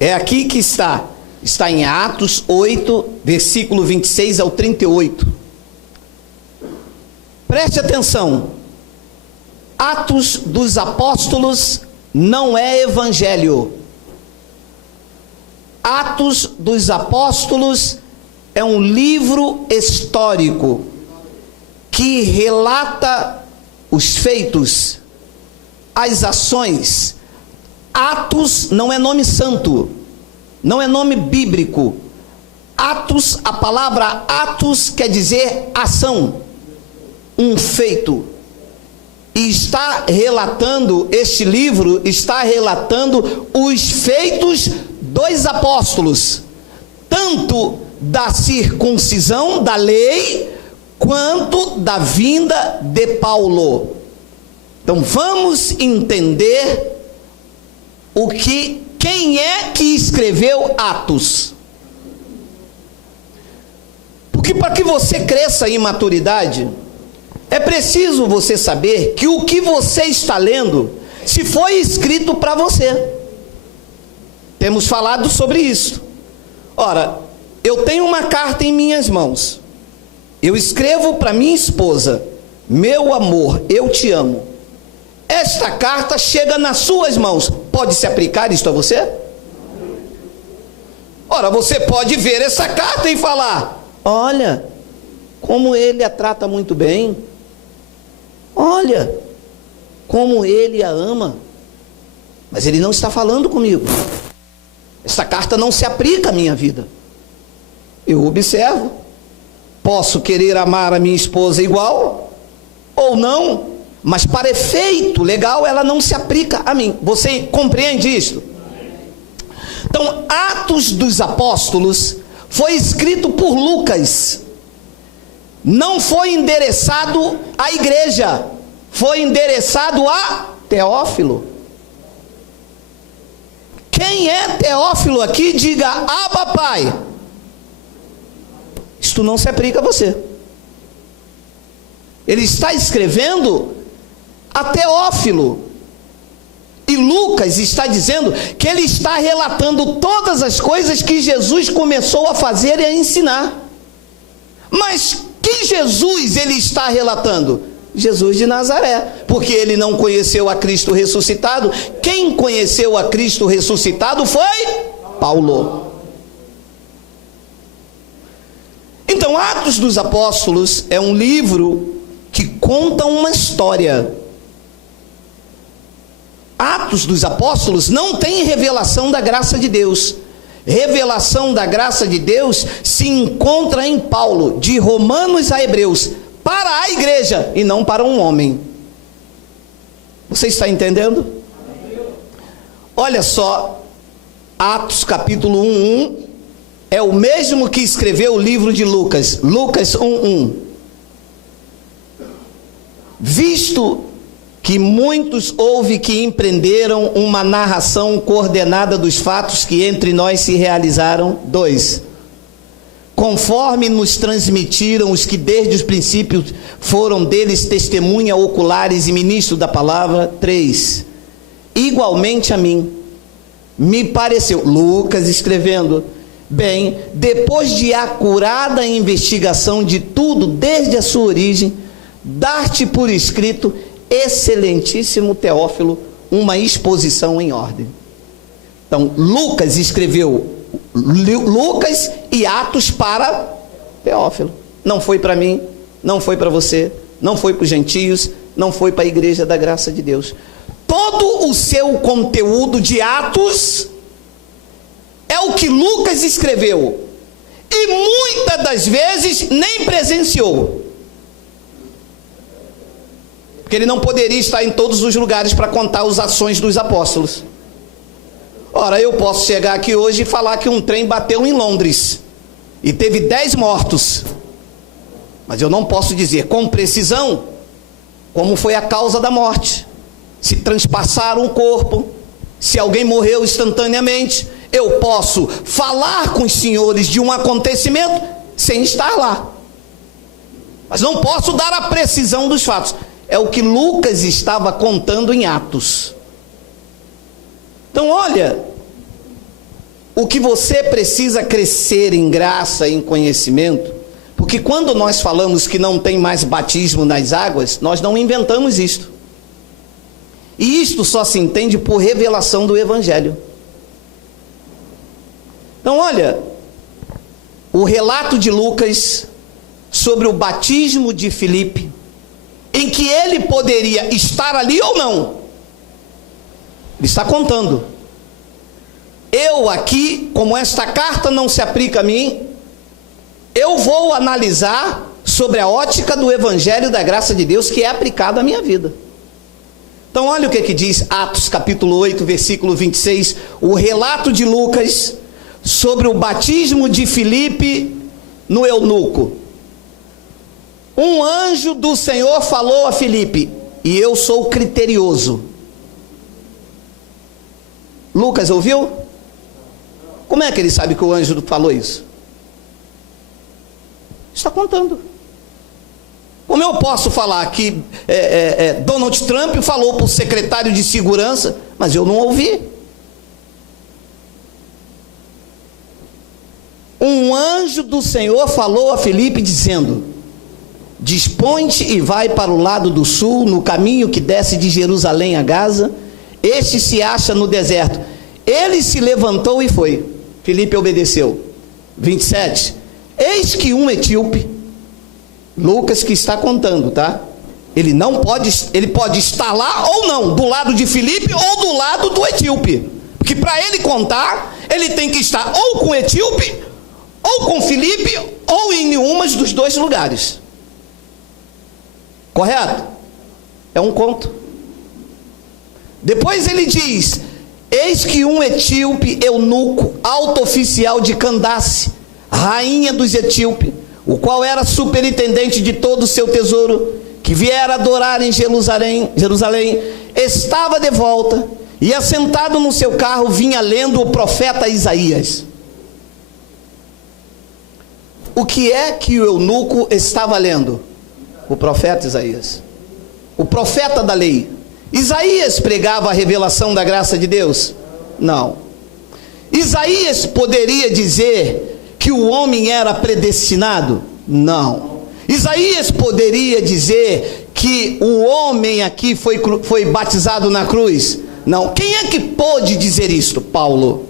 É aqui que está. Está em Atos 8, versículo 26 ao 38. Preste atenção. Atos dos Apóstolos não é evangelho. Atos dos Apóstolos é um livro histórico que relata os feitos, as ações. Atos não é nome santo, não é nome bíblico. Atos, a palavra atos quer dizer ação, um feito. E está relatando, este livro está relatando os feitos dos apóstolos, tanto da circuncisão da lei, quanto da vinda de Paulo. Então vamos entender quem é que escreveu Atos. Porque para que você cresça em maturidade, é preciso você saber que o que você está lendo, se foi escrito para você. Temos falado sobre isso. Ora, eu tenho uma carta em minhas mãos. Eu escrevo para minha esposa: meu amor, eu te amo. Esta carta chega nas suas mãos. Pode se aplicar isto a você? Ora, você pode ver essa carta e falar: olha, como ele a trata muito bem. Olha, como ele a ama. Mas ele não está falando comigo. Essa carta não se aplica à minha vida. Eu observo. Posso querer amar a minha esposa igual ou não, mas para efeito legal ela não se aplica a mim. Você compreende isso? Então, Atos dos Apóstolos foi escrito por Lucas. Não foi endereçado à igreja, foi endereçado a Teófilo. Quem é Teófilo aqui, diga: Abba, Pai. Isto não se aplica a você. Ele está escrevendo a Teófilo. E Lucas está dizendo que ele está relatando todas as coisas que Jesus começou a fazer e a ensinar. Mas que Jesus ele está relatando? Jesus de Nazaré, porque ele não conheceu a Cristo ressuscitado. Quem conheceu a Cristo ressuscitado foi Paulo. Então, Atos dos Apóstolos é um livro que conta uma história. Atos dos Apóstolos não tem revelação da graça de Deus. Revelação da graça de Deus se encontra em Paulo, de Romanos a Hebreus, para a igreja e não para um homem. Você está entendendo? Olha só, Atos capítulo 1:1 é o mesmo que escreveu o livro de Lucas. Lucas 1:1. Visto que muitos houve que empreenderam uma narração coordenada dos fatos que entre nós se realizaram. 2. Conforme nos transmitiram os que desde os princípios foram deles testemunha oculares e ministros da palavra. 3. Igualmente a mim me pareceu, Lucas escrevendo, bem, depois de acurada investigação de tudo desde a sua origem, dar-te por escrito, excelentíssimo Teófilo, uma exposição em ordem. Então, Lucas escreveu Lucas e Atos para Teófilo. Não foi para mim, não foi para você, não foi para os gentios, não foi para a igreja da graça de Deus. Todo o seu conteúdo de Atos é o que Lucas escreveu. E muitas das vezes nem presenciou. Porque ele não poderia estar em todos os lugares para contar as ações dos apóstolos. Ora, eu posso chegar aqui hoje e falar que um trem bateu em Londres e teve 10 mortos. Mas eu não posso dizer com precisão como foi a causa da morte. Se transpassaram o corpo, se alguém morreu instantaneamente. Eu posso falar com os senhores de um acontecimento sem estar lá. Mas não posso dar a precisão dos fatos. É o que Lucas estava contando em Atos. Então olha, o que você precisa crescer em graça e em conhecimento, porque quando nós falamos que não tem mais batismo nas águas, nós não inventamos isto. E isto só se entende por revelação do Evangelho. Então olha, o relato de Lucas sobre o batismo de Filipe, em que ele poderia estar ali ou não, ele está contando. Eu aqui, como esta carta não se aplica a mim, eu vou analisar sobre a ótica do Evangelho da graça de Deus que é aplicado à minha vida. Então olha o que diz Atos capítulo 8, versículo 26, o relato de Lucas sobre o batismo de Filipe no eunuco. Um anjo do Senhor falou a Filipe, e eu sou criterioso. Lucas ouviu? Como é que ele sabe que o anjo falou isso? Está contando. Como eu posso falar que Donald Trump falou para o secretário de segurança, mas eu não ouvi? Um anjo do Senhor falou a Filipe dizendo: dispõe-te e vai para o lado do sul, no caminho que desce de Jerusalém a Gaza. Este se acha no deserto. Ele se levantou e foi. Filipe obedeceu. 27. Eis que um etíope, Lucas que está contando, tá? Ele pode estar lá ou não, do lado de Filipe ou do lado do etíope. Porque para ele contar, ele tem que estar ou com o etíope, ou com Filipe, ou em nenhuma dos dois lugares. Correto? É um conto. Depois ele diz: eis que um etíope eunuco, alto oficial de Candace, rainha dos etíopes, o qual era superintendente de todo o seu tesouro, que viera adorar em Jerusalém, estava de volta, e assentado no seu carro vinha lendo o profeta Isaías. O que é que o eunuco estava lendo? O profeta Isaías, o profeta da lei. Isaías pregava a revelação da graça de Deus? Não. Isaías poderia dizer que o homem era predestinado? Não. Isaías poderia dizer que o homem aqui foi batizado na cruz? Não. Quem é que pôde dizer isto? Paulo.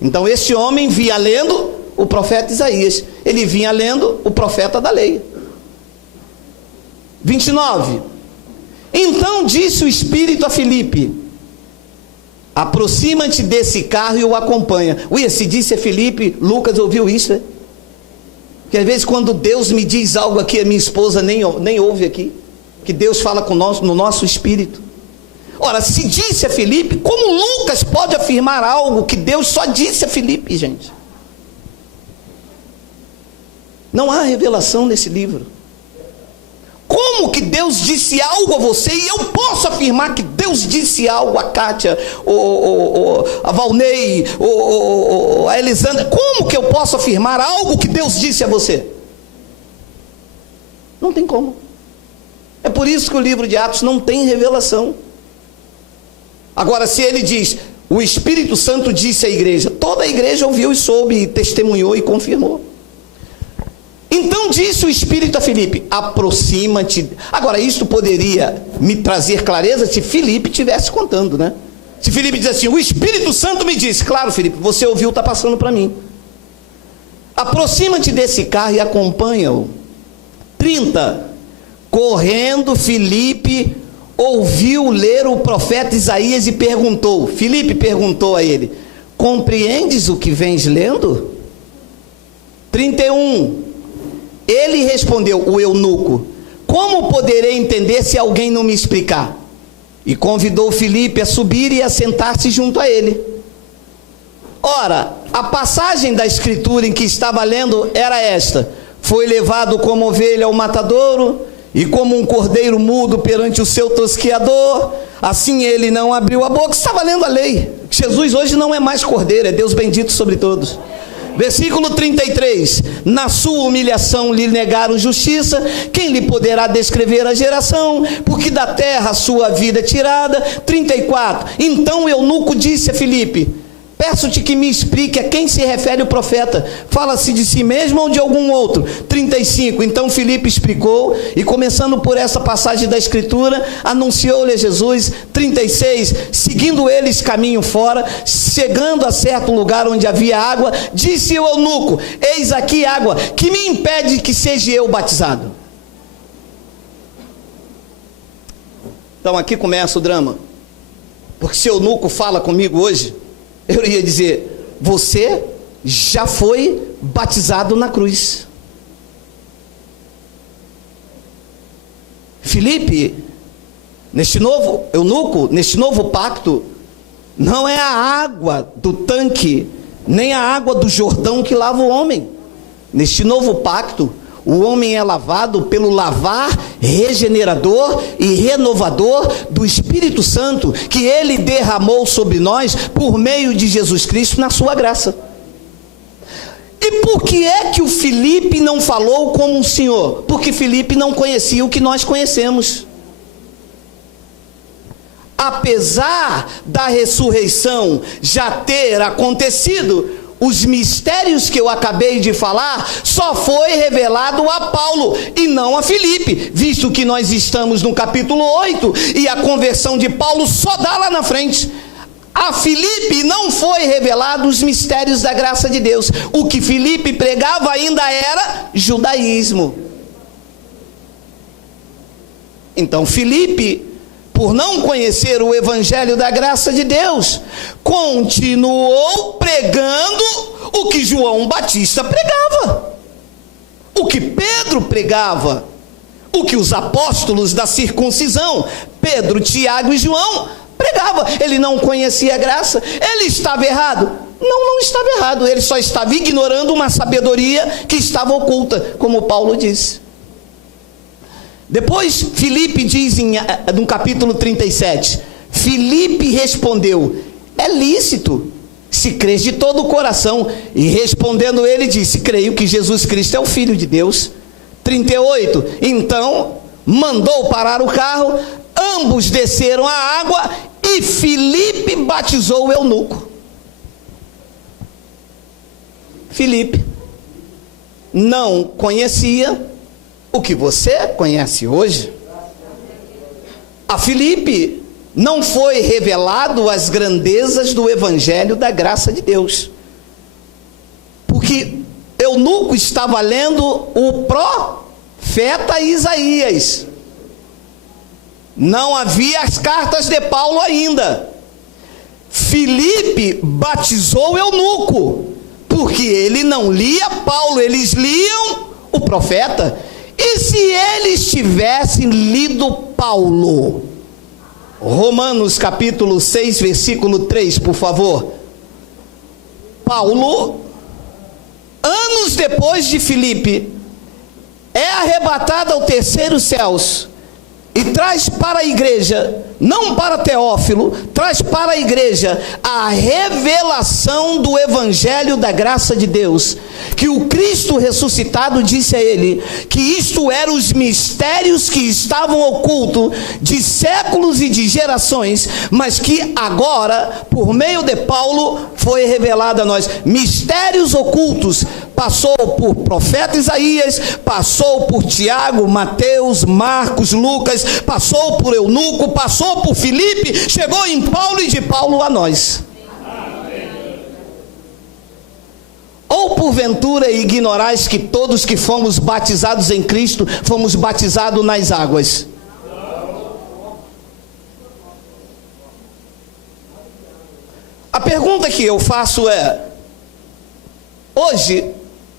Então este homem vinha lendo o profeta Isaías, ele vinha lendo o profeta da lei. 29. Então disse o Espírito a Filipe: aproxima-te desse carro e o acompanha. Ué, se disse a Filipe, Lucas ouviu isso, Porque às vezes quando Deus me diz algo aqui, a minha esposa nem ouve aqui, que Deus fala no nosso espírito. Ora, se disse a Filipe, como Lucas pode afirmar algo que Deus só disse a Filipe, gente? Não há revelação nesse livro. Como que Deus disse algo a você e eu posso afirmar que Deus disse algo a Kátia, a Valnei, a Elisandra? Como que eu posso afirmar algo que Deus disse a você? Não tem como. É por isso que o livro de Atos não tem revelação. Agora, se ele diz, o Espírito Santo disse à igreja, toda a igreja ouviu e soube, e testemunhou e confirmou. Então disse o Espírito a Filipe: aproxima-te. Agora, isto poderia me trazer clareza se Filipe estivesse contando, né? Se Filipe diz assim, o Espírito Santo me disse: claro, Filipe, você ouviu, está passando para mim. Aproxima-te desse carro e acompanha-o. 30. Correndo, Filipe ouviu ler o profeta Isaías e perguntou. Filipe perguntou a ele: compreendes o que vens lendo? 31. Ele respondeu, o eunuco: como poderei entender se alguém não me explicar? E convidou Filipe a subir e a sentar-se junto a ele. Ora, a passagem da escritura em que estava lendo era esta: foi levado como ovelha ao matadouro, e como um cordeiro mudo perante o seu tosqueador, assim ele não abriu a boca. Estava lendo a lei. Jesus hoje não é mais cordeiro, é Deus bendito sobre todos. Versículo 33, na sua humilhação lhe negaram justiça, quem lhe poderá descrever a geração, porque da terra a sua vida é tirada. 34, então o eunuco disse a Filipe: Peço-te que me explique a quem se refere o profeta. Fala-se de si mesmo ou de algum outro? 35. Então Filipe explicou, e começando por essa passagem da Escritura, anunciou-lhe a Jesus. 36. Seguindo eles caminho fora, chegando a certo lugar onde havia água, disse o eunuco: eis aqui água, que me impede que seja eu batizado? Então aqui começa o drama. Porque se o eunuco fala comigo hoje, eu ia dizer: você já foi batizado na cruz. Filipe, neste novo eunuco, neste novo pacto, não é a água do tanque, nem a água do Jordão que lava o homem. Neste novo pacto, o homem é lavado pelo lavar regenerador e renovador do Espírito Santo, que ele derramou sobre nós por meio de Jesus Cristo na sua graça. E por que é que o Filipe não falou como um senhor? Porque Filipe não conhecia o que nós conhecemos. Apesar da ressurreição já ter acontecido, os mistérios que eu acabei de falar só foi revelado a Paulo e não a Filipe, visto que nós estamos no capítulo 8 e a conversão de Paulo só dá lá na frente. A Filipe não foi revelado os mistérios da graça de Deus. O que Filipe pregava ainda era judaísmo. Então Filipe, por não conhecer o evangelho da graça de Deus, continuou pregando o que João Batista pregava, o que Pedro pregava, o que os apóstolos da circuncisão, Pedro, Tiago e João, pregava. Ele não conhecia a graça. Ele estava errado? Não estava errado. Ele só estava ignorando uma sabedoria que estava oculta, como Paulo disse. Depois Filipe diz no capítulo 37, Filipe respondeu: é lícito, se crês de todo o coração. E respondendo ele disse: creio que Jesus Cristo é o Filho de Deus. 38, então mandou parar o carro, ambos desceram a água e Filipe batizou o eunuco. Filipe não conhecia o que você conhece hoje. A Filipe não foi revelado as grandezas do evangelho da graça de Deus, porque eunuco estava lendo o profeta Isaías. Não havia as cartas de Paulo ainda. Filipe batizou o eunuco, porque ele não lia Paulo, eles liam o profeta. E se eles tivessem lido Paulo? Romanos capítulo 6, versículo 3, por favor. Paulo, anos depois de Filipe, é arrebatado ao terceiro céus e traz para a igreja, não para Teófilo, traz para a igreja a revelação do evangelho da graça de Deus, que o Cristo ressuscitado disse a ele, que isto eram os mistérios que estavam ocultos de séculos e de gerações, mas que agora, por meio de Paulo, foi revelado a nós. Mistérios ocultos, passou por profeta Isaías, passou por Tiago, Mateus, Marcos, Lucas, passou por eunuco, passou por Filipe, chegou em Paulo e de Paulo a nós. Ou porventura ignorais que todos que fomos batizados em Cristo, fomos batizados nas águas? A pergunta que eu faço é: hoje,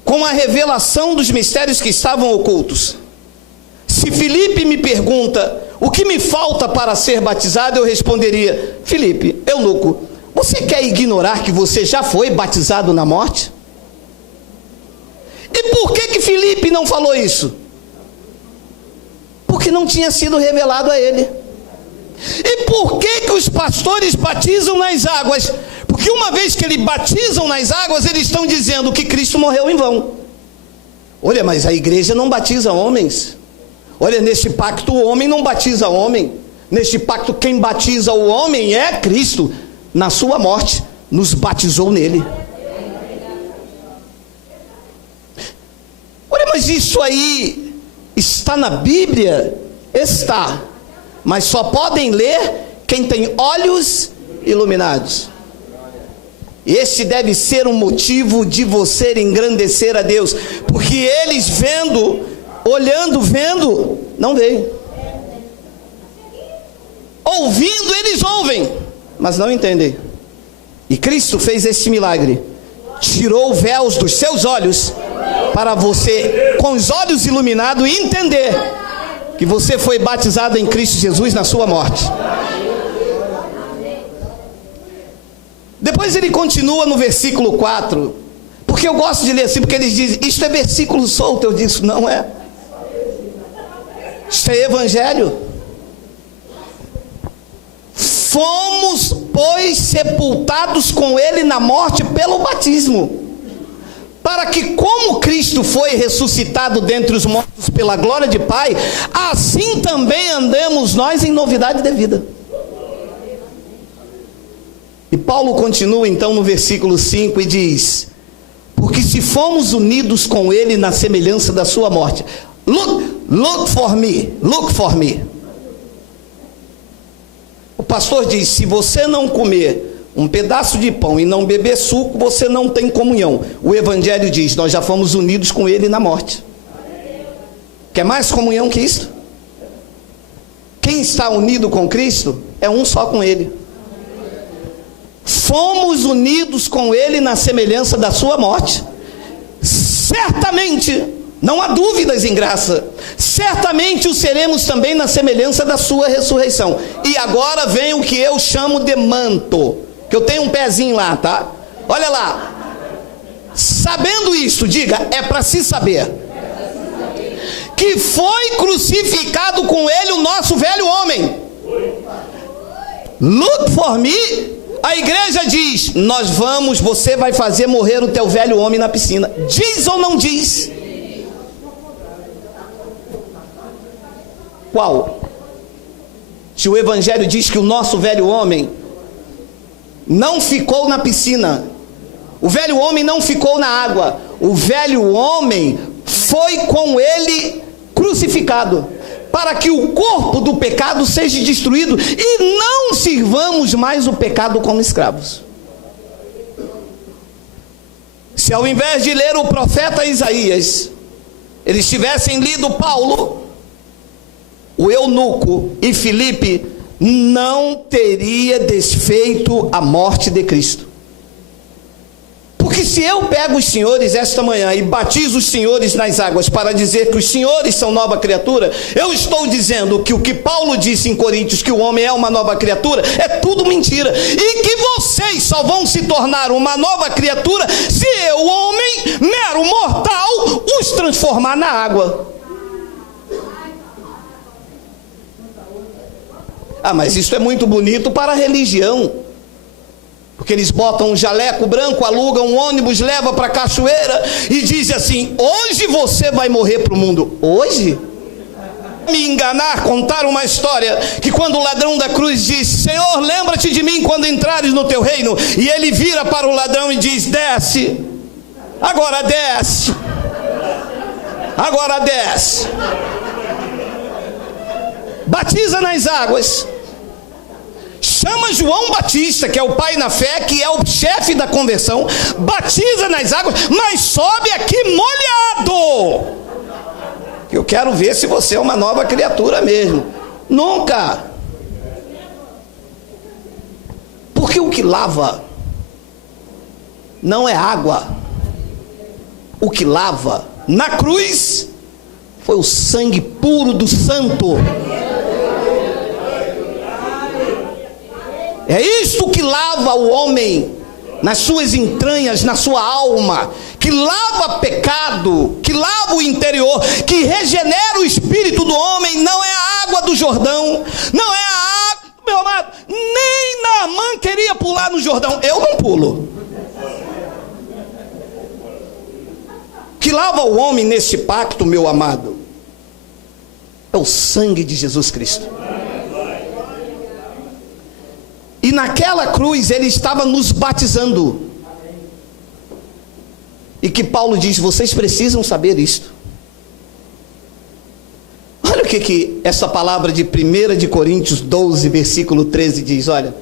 com a revelação dos mistérios que estavam ocultos, se Filipe me pergunta o que me falta para ser batizado, eu responderia: Filipe, eunuco, você quer ignorar que você já foi batizado na morte? E por que Filipe não falou isso? Porque não tinha sido revelado a ele. E por que os pastores batizam nas águas? Porque uma vez que eles batizam nas águas, eles estão dizendo que Cristo morreu em vão. Olha, mas a igreja não batiza homens. Olha, neste pacto o homem não batiza homem. Neste pacto quem batiza o homem é Cristo, na sua morte, nos batizou nele. Olha, mas isso aí está na Bíblia? Está. Mas só podem ler quem tem olhos iluminados. Este deve ser um motivo de você engrandecer a Deus, porque eles vendo, olhando, vendo, não veem. Ouvindo, eles ouvem, mas não entendem. E Cristo fez este milagre, tirou os véus dos seus olhos, para você, com os olhos iluminados, entender que você foi batizado em Cristo Jesus na sua morte. Depois ele continua no versículo 4, porque eu gosto de ler assim, porque eles dizem, isto é versículo solto. Eu disse, não é. Isto é evangelho. Fomos, pois, sepultados com ele na morte pelo batismo, para que, como Cristo foi ressuscitado dentre os mortos pela glória de Pai, assim também andemos nós em novidade de vida. E Paulo continua então no versículo 5 e diz, porque se fomos unidos com ele na semelhança da sua morte, look for me. O pastor diz, se você não comer um pedaço de pão e não beber suco, você não tem comunhão. O evangelho diz, nós já fomos unidos com ele na morte. Quer mais comunhão que isto? Quem está unido com Cristo é um só com ele. Fomos unidos com ele na semelhança da sua morte. Certamente, não há dúvidas em graça, certamente o seremos também na semelhança da sua ressurreição. E agora vem o que eu chamo de manto, que eu tenho um pezinho lá, tá? Olha lá. Sabendo isto, diga, é para se saber, que foi crucificado com ele o nosso velho homem. Look for me. A igreja diz, você vai fazer morrer o teu velho homem na piscina. Diz ou não diz? Qual? Se o evangelho diz que o nosso velho homem não ficou na piscina, o velho homem não ficou na água, o velho homem foi com ele crucificado, para que o corpo do pecado seja destruído e não sirvamos mais o pecado como escravos. Se ao invés de ler o profeta Isaías, eles tivessem lido Paulo, o eunuco e Filipe não teria desfeito a morte de Cristo. Porque se eu pego os senhores esta manhã e batizo os senhores nas águas para dizer que os senhores são nova criatura, eu estou dizendo que o que Paulo disse em Coríntios, que o homem é uma nova criatura, é tudo mentira. E que vocês só vão se tornar uma nova criatura se eu, homem, mero mortal, os transformar na água. Ah, mas isso é muito bonito para a religião. Porque eles botam um jaleco branco, alugam um ônibus, leva para a cachoeira e dizem assim, hoje você vai morrer para o mundo. Hoje? Me enganar, contar uma história, que quando o ladrão da cruz diz, Senhor, lembra-te de mim quando entrares no teu reino. E ele vira para o ladrão e diz, desce, agora desce, agora desce. Batiza nas águas. Chama João Batista, que é o pai na fé, que é o chefe da conversão, batiza nas águas, mas sobe aqui molhado. Eu quero ver se você é uma nova criatura mesmo. Nunca. Porque o que lava não é água. O que lava na cruz foi o sangue puro do santo. É isto que lava o homem nas suas entranhas, na sua alma, que lava pecado, que lava o interior, que regenera o espírito do homem. Não é a água do Jordão, não é a água, meu amado, nem Naamã queria pular no Jordão, eu não pulo. Que lava o homem neste pacto, meu amado, é o sangue de Jesus Cristo. E naquela cruz ele estava nos batizando. E que Paulo diz: vocês precisam saber isto. Olha o que essa palavra de 1 de Coríntios 12, versículo 13 diz, olha.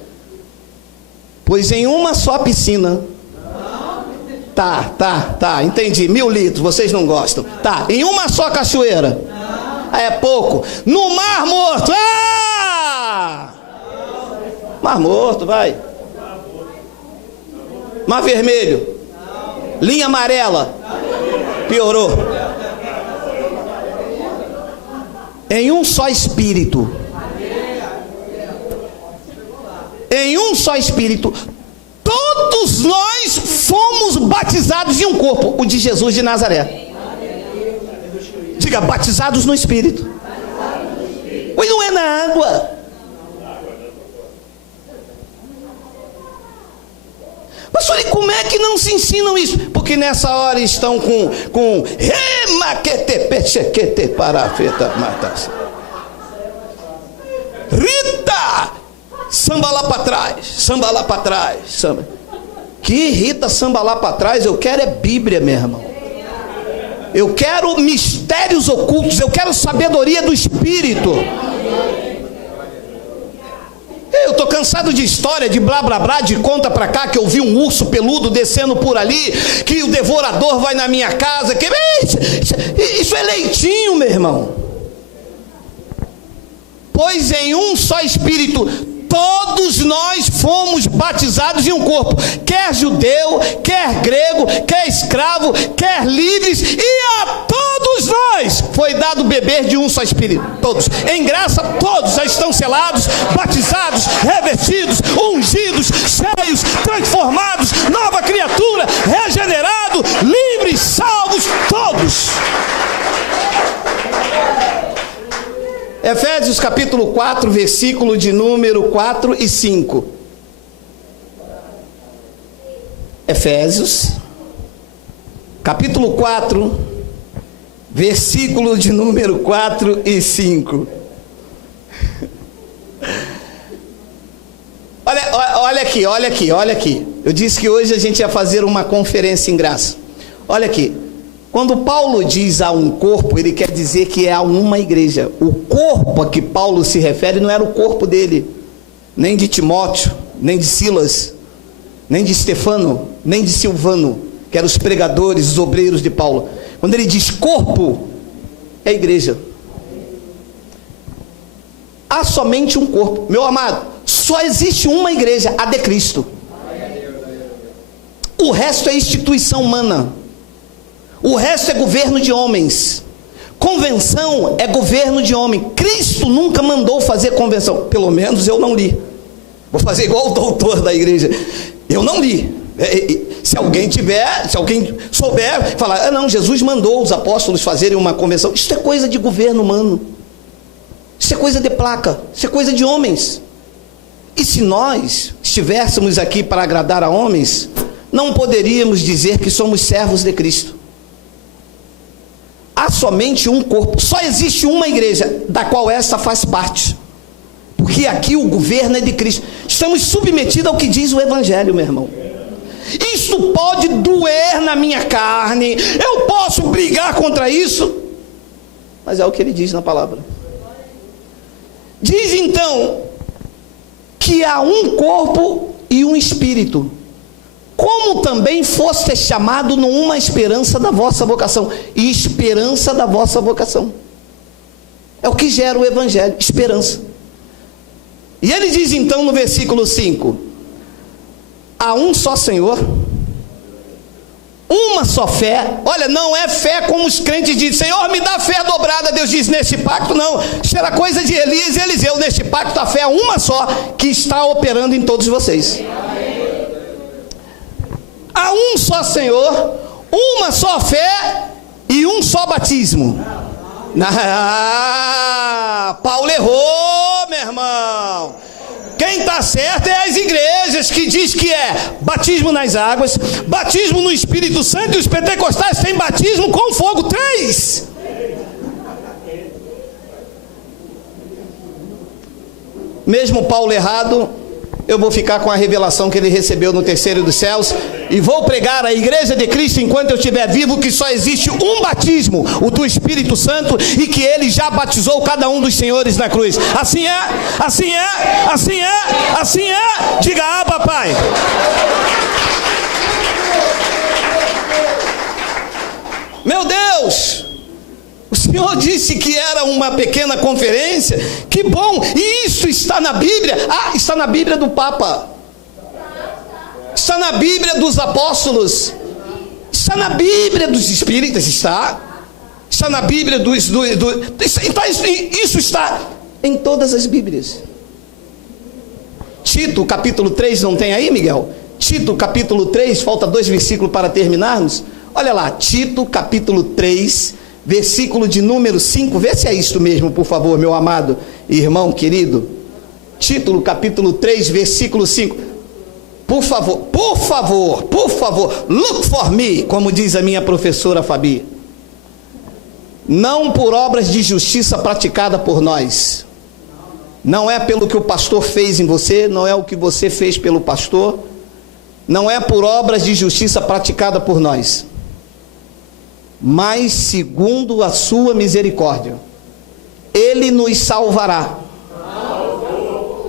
Pois em uma só piscina... Tá, entendi, 1000 litros, vocês não gostam. Tá, em uma só cachoeira. É pouco. No Mar Morto. Mar Morto, vai. Mar Vermelho. Linha amarela. Piorou. Em um só Espírito. Em um só Espírito. Todos nós fomos batizados em um corpo. O de Jesus de Nazaré. Diga, batizados no Espírito. Pois não é na água. Pastor, e como é que não se ensinam isso? Porque nessa hora estão com Rita, samba lá para trás, samba lá para trás, samba. Que Rita, samba lá para trás? Eu quero é Bíblia, meu irmão. Eu quero mistérios ocultos, eu quero sabedoria do Espírito. Eu estou cansado de história, de blá blá blá, de conta pra cá, que eu vi um urso peludo descendo por ali, que o devorador vai na minha casa, que isso é leitinho, meu irmão. Pois em um só Espírito todos nós fomos batizados em um corpo, quer judeu, quer grego, quer escravo, quer livres, e a todos nós foi dado beber de um só Espírito. Todos, em graça, todos já estão selados, batizados, revestidos, ungidos, cheios, transformados, nova criatura, regenerado, livres, salvos, todos. Efésios capítulo 4, versículo de número 4 e 5. Efésios capítulo 4, versículo de número 4 e 5. Olha aqui. Eu disse que hoje a gente ia fazer uma conferência em graça. Olha aqui. Quando Paulo diz a um corpo, ele quer dizer que é a uma igreja. O corpo a que Paulo se refere não era o corpo dele, nem de Timóteo, nem de Silas, nem de Estefano, nem de Silvano, que eram os pregadores, os obreiros de Paulo. Quando ele diz corpo, é a igreja. Há somente um corpo. Meu amado, só existe uma igreja, a de Cristo. O resto é instituição humana. O resto é governo de homens. Convenção é governo de homem. Cristo nunca mandou fazer convenção. Pelo menos eu não li. Vou fazer igual o doutor da igreja. Eu não li. Se alguém souber, falar, não, Jesus mandou os apóstolos fazerem uma convenção. Isso é coisa de governo humano. Isso é coisa de placa. Isso é coisa de homens. E se nós estivéssemos aqui para agradar a homens, não poderíamos dizer que somos servos de Cristo. Há somente um corpo, só existe uma igreja, da qual essa faz parte, porque aqui o governo é de Cristo. Estamos submetidos ao que diz o Evangelho, meu irmão. Isso pode doer na minha carne, eu posso brigar contra isso, mas é o que ele diz na palavra. Diz então que há um corpo e um espírito, como também foste chamado numa esperança da vossa vocação. E esperança da vossa vocação é o que gera o Evangelho, esperança. E ele diz então no versículo 5: há um só Senhor, uma só fé. Olha, não é fé como os crentes dizem, Senhor me dá fé dobrada. Deus diz, neste pacto não. Isso era coisa de Elias e Eliseu. Neste pacto a fé é uma só, que está operando em todos vocês. Há um só Senhor, uma só fé e um só batismo. Paulo errou, meu irmão. Quem está certo é as igrejas que diz que é batismo nas águas, batismo no Espírito Santo, e os pentecostais têm batismo com fogo. 3. Mesmo Paulo errado, eu vou ficar com a revelação que ele recebeu no terceiro dos céus e vou pregar à igreja de Cristo enquanto eu estiver vivo que só existe um batismo, o do Espírito Santo, e que ele já batizou cada um dos senhores na cruz. Assim é, assim é, assim é, assim é. Diga, ah, papai. Meu Deus! O Senhor disse que era uma pequena conferência. Que bom! E isso está na Bíblia. Ah, está na Bíblia do Papa. Está na Bíblia dos apóstolos. Está na Bíblia dos espíritas. Está na Bíblia isso está em todas as Bíblias. Tito capítulo 3, não tem aí, Miguel? Tito capítulo 3, falta 2 versículos para terminarmos. Olha lá, Tito capítulo 3, versículo de número 5, vê se é isto mesmo, por favor, meu amado irmão querido. Tito capítulo 3, versículo 5. Por favor, look for me, como diz a minha professora Fabi. Não por obras de justiça praticada por nós. Não é pelo que o pastor fez em você, não é o que você fez pelo pastor. Não é por obras de justiça praticada por nós, mas segundo a sua misericórdia, ele nos salvará.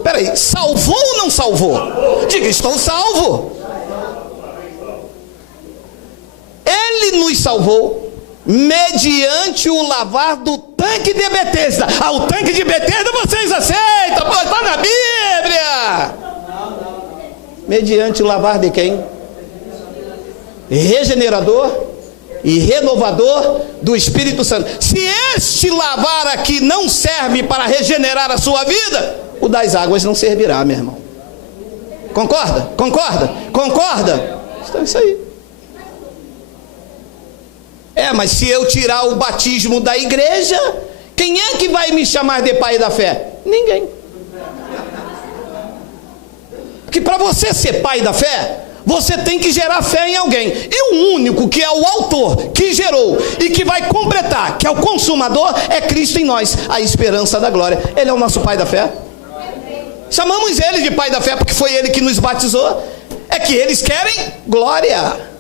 Peraí, salvou ou não salvou? Diga, estou salvo. Ele nos salvou mediante o lavar do tanque de Betesda. Ah, o tanque de Betesda vocês aceitam, pô, está na Bíblia. Mediante o lavar de quem? Regenerador e renovador do Espírito Santo. Se este lavar aqui não serve para regenerar a sua vida, o das águas não servirá, meu irmão. Concorda? Concorda? Concorda? Então é isso aí. Mas se eu tirar o batismo da igreja, quem é que vai me chamar de pai da fé? Ninguém. Porque para você ser pai da fé, você tem que gerar fé em alguém. E o único que é o autor, que gerou e que vai completar, que é o consumador, é Cristo em nós, a esperança da glória. Ele é o nosso pai da fé. Chamamos ele de pai da fé porque foi ele que nos batizou. É que eles querem glória.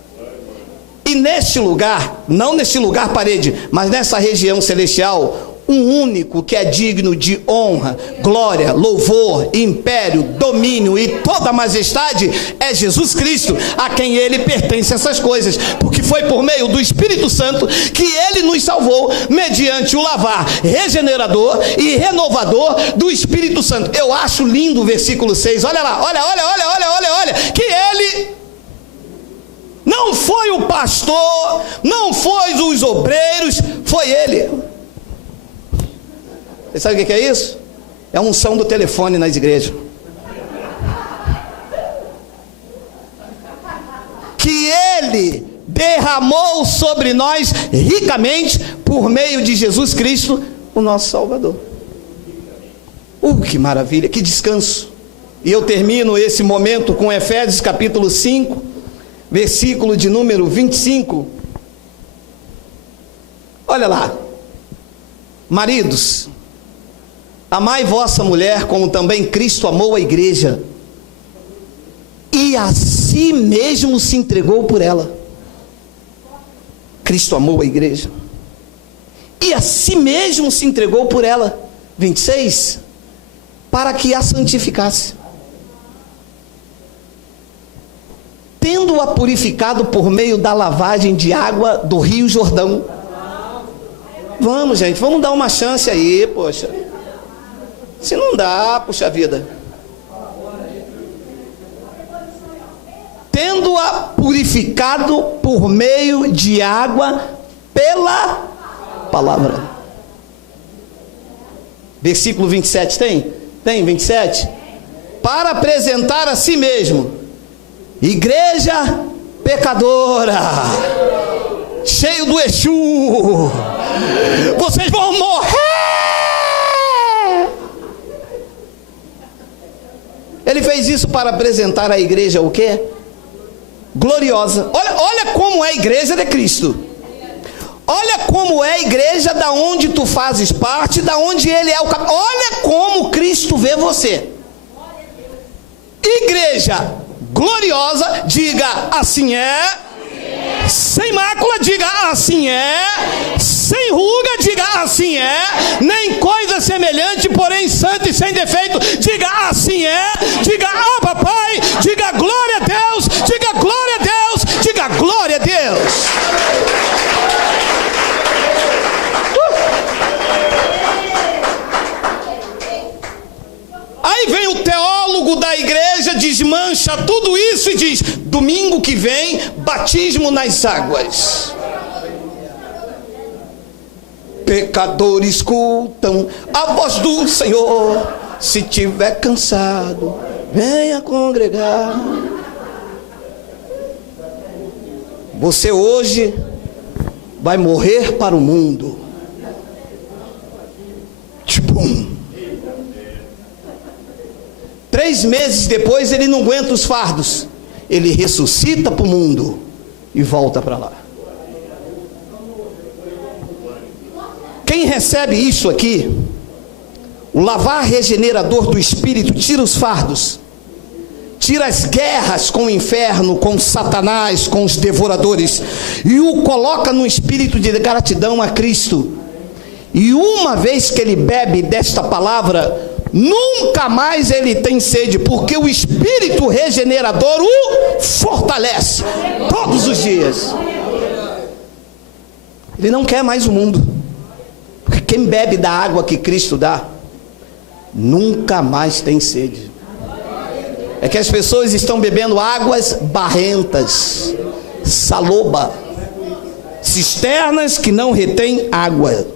E neste lugar, não neste lugar parede, mas nessa região celestial, um único que é digno de honra, glória, louvor, império, domínio e toda majestade é Jesus Cristo, a quem ele pertence essas coisas, porque foi por meio do Espírito Santo que ele nos salvou, mediante o lavar regenerador e renovador do Espírito Santo. Eu acho lindo o versículo 6, olha lá, olha, que ele não foi o pastor, não foi os obreiros, foi ele. Você sabe o que é isso? É a unção do telefone nas igrejas. Que ele derramou sobre nós ricamente por meio de Jesus Cristo, o nosso Salvador. Que maravilha, que descanso. E eu termino esse momento com Efésios capítulo 5, versículo de número 25. Olha lá. Maridos, amai vossa mulher como também Cristo amou a igreja e a si mesmo se entregou por ela. Cristo amou a igreja e a si mesmo se entregou por ela. 26, para que a santificasse, tendo-a purificado por meio da lavagem de água do Rio Jordão. Vamos, gente, vamos dar uma chance aí, poxa. Se não dá, puxa vida. Tendo-a purificado por meio de água pela palavra. Versículo 27 tem? Tem 27? Para apresentar a si mesmo igreja pecadora, cheio do Exu. Vocês vão morrer. Ele fez isso para apresentar a igreja o quê? Gloriosa. Olha como é a igreja de Cristo. Olha como é a igreja da onde tu fazes parte, da onde ele é o Olha como Cristo vê você. igreja gloriosa, diga assim é. Sem mácula, diga assim é. Sem ruga, diga assim é. Nem coisa semelhante, porém santo e sem defeito, diga assim é. Diga papai, diga glória a Deus, diga glória a Deus, diga glória a Deus. Aí vem o teólogo da igreja, desmancha tudo isso e diz: domingo que vem, batismo nas águas. Pecadores escutam a voz do Senhor. Se tiver cansado, venha congregar. Você hoje vai morrer para o mundo. Tipo, 3 meses depois ele não aguenta os fardos, ele ressuscita para o mundo e volta para lá. Quem recebe isso aqui, o lavar regenerador do Espírito, tira os fardos, tira as guerras com o inferno, com Satanás, com os devoradores, e o coloca no espírito de gratidão a Cristo. E uma vez que ele bebe desta palavra, nunca mais ele tem sede, porque o Espírito regenerador o fortalece todos os dias. Ele não quer mais o mundo, porque quem bebe da água que Cristo dá, nunca mais tem sede. É que as pessoas estão bebendo águas barrentas, saloba, cisternas que não retêm água,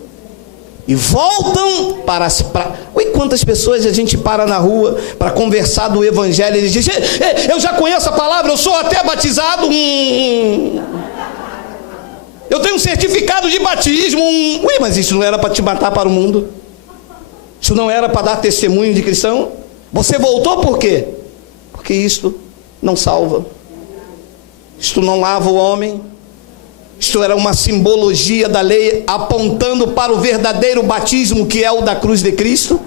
e voltam para as praias. Oi, quantas pessoas a gente para na rua para conversar do evangelho, e eles dizem: eu já conheço a palavra, eu sou até batizado, eu tenho um certificado de batismo, Ui, mas isso não era para te matar para o mundo? Isso não era para dar testemunho de cristão? Você voltou por quê? Porque isto não salva, isto não lava o homem. Isto era uma simbologia da lei, apontando para o verdadeiro batismo, que é o da cruz de Cristo.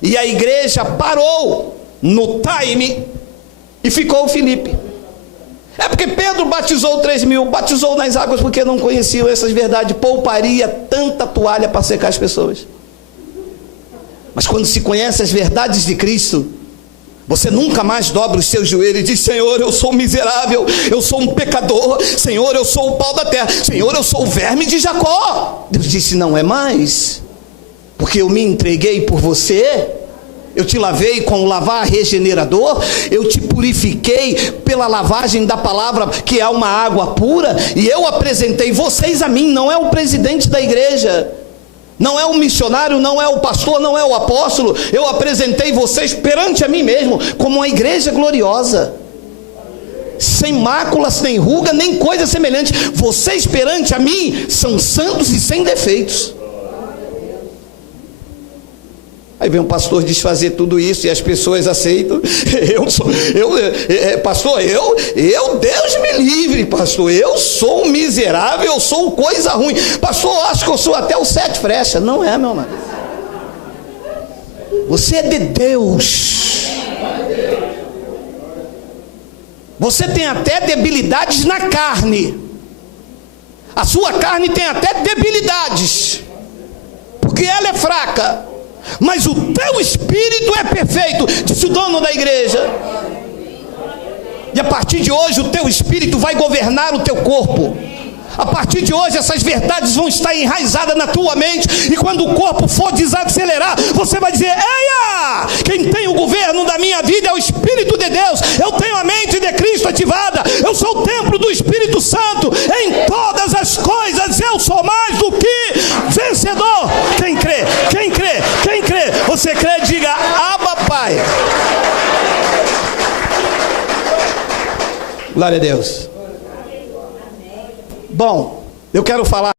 E a igreja parou no time e ficou Filipe. É porque Pedro batizou 3.000, batizou nas águas porque não conheciam essas verdades, pouparia tanta toalha para secar as pessoas. Mas quando se conhece as verdades de Cristo, você nunca mais dobra os seus joelhos e diz: Senhor, eu sou miserável, eu sou um pecador, Senhor, eu sou o pau da terra, Senhor, eu sou o verme de Jacó. Deus disse: não é mais, porque eu me entreguei por você, eu te lavei com o lavar regenerador, eu te purifiquei pela lavagem da palavra, que é uma água pura, e eu apresentei vocês a mim. Não é o presidente da igreja, não é o missionário, não é o pastor, não é o apóstolo. Eu apresentei vocês perante a mim mesmo, como uma igreja gloriosa, sem mácula, sem ruga, nem coisa semelhante. Vocês perante a mim são santos e sem defeitos. Aí vem um pastor desfazer tudo isso e as pessoas aceitam. Pastor, Deus me livre, pastor, eu sou um miserável, eu sou coisa ruim. Pastor, eu acho que eu sou até o 7 flechas. Não é, meu amado. Você é de Deus. Você tem até debilidades na carne. A sua carne tem até debilidades, porque ela é fraca. Mas o teu espírito é perfeito, disse o dono da igreja. E a partir de hoje o teu espírito vai governar o teu corpo. A partir de hoje essas verdades vão estar enraizadas na tua mente. E quando o corpo for desacelerar, você vai dizer: eia, quem tem o governo da minha vida é o Espírito de Deus. Eu tenho a mente de Cristo ativada, eu sou o templo do Espírito Santo. Em todas as coisas eu sou mais do que vencedor. Quem crê? Quem crê? Quem crê? Você crê? Diga: Abba, Pai. Glória a Deus. Bom, eu quero falar